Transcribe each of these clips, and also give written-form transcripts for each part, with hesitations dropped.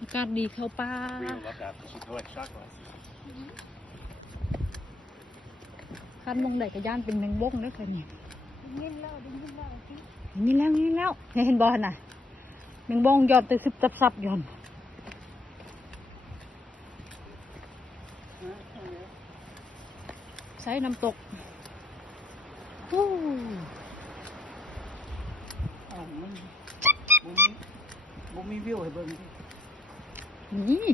อากาศดีเข้าป่า Real look at it. She's like chocolate. คันมองใดกระย่านเป็นแมงบงเด้อค่ะนี่ ยินแล้วยินแล้วสิ นี่แล้วเห็นบอลน่ะแมงบงยอดตึกซึบซับยอนใช้น้ำตกฮู้ มันบ่มีวิวให้เบิ่งสิ นี่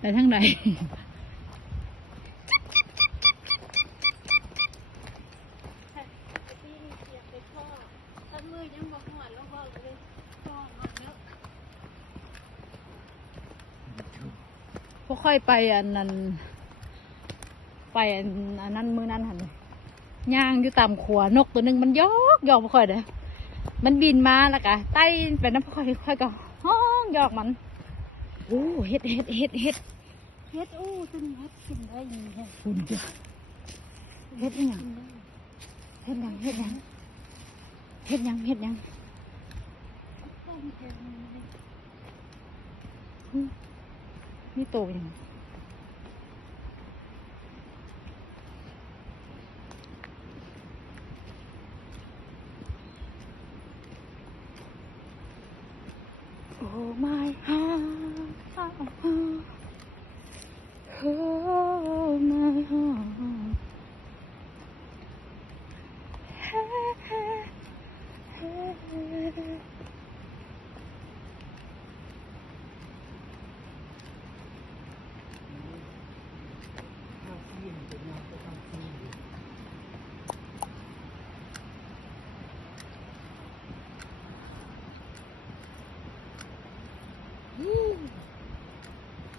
ไปทางไหน ที่นี่เสียไปพ่อถ้ามือยังบ่หอดแล้วบ่เลยพ่อหอดแล้ว พวกค่อยไปอันนั้นไปอันนั้นมือนั้นหันย่างอยู่ตามขัวนกตัวหนึ่งมันยอกพวกค่อยเด้อมันบินมาแล้วก็ไต่ไปน้ำพวกค่อยก็ห้องยอกมันโอ้เฮ็ด เฮ็ดอู้ซึ่งเฮ็ดกินได้ยังไง คุณจ้ะเฮ็ดยังเฮ็ดยัง ต้มแกง นี่โตยัง Oh my heart Oh my heart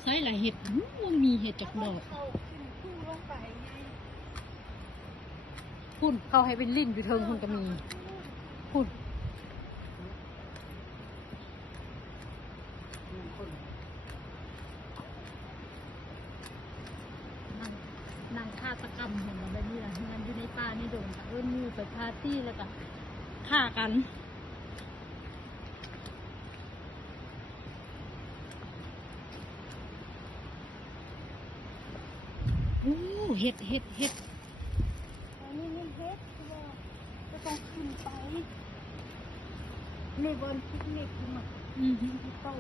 ใช่หลายเห็ดมันมีเห็ดจอกดอก เข้าขึ้นคู่ลงไปไง พุ่นเขาให้เป็นลิ้นอยู่เทิงคุณก็มีพุ่นนางฆาตกรรมเห็นแบบนี้แหละงานอยู่ในป่านี่โดนเอิ้นมูไปปาร์ตี้แล้วก็ฆ่ากันโอ้เห็ด อันนี้นี่เฮ็ดคือว่าจะต้องขึ้นไปในบนพิกนิกมา ที่โต๊ะ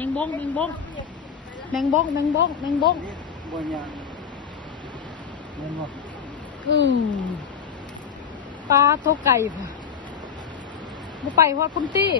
แมงบง เรียกขึ้นไปแล้ว บ่ยางเงินบ่ปลาโตไก่บ่ไปว่าคุณตี้